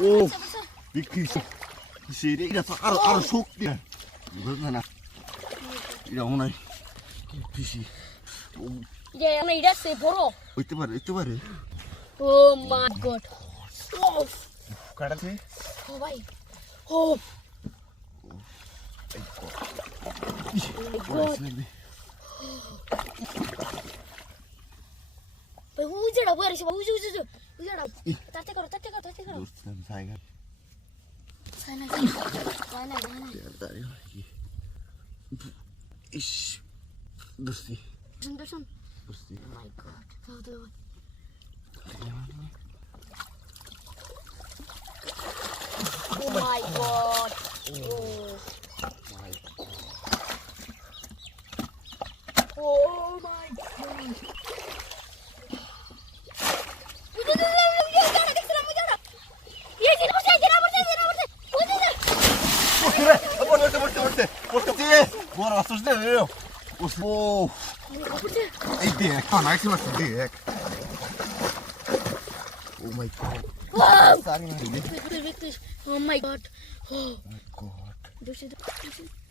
ও বিক্রি সেরে এটা তো আরও আরও শক্তি এটা মনে হয় বেশি যে আমরা এটা সে বড় হইতে পারে হইতে পারে ও মাই গড ও কাটাছে ও ভাই ও ভাই উজেড়া বয়ার এসে উজে উজে উজেড়া তাতে করো তাতে করো তাতে खाएगा İş. Dursun. Dursun dursun. Dursun. Oh my god. Sağda bak. Oh my god. Oh. Oh my god. Oh 그래. 멀때 멀때 멀때 멀때. Bora, осуждаю. Оу. Ей, бек, а найти вас бек. О май гад. Вау! Сами не видишь. О май гад. О май гад.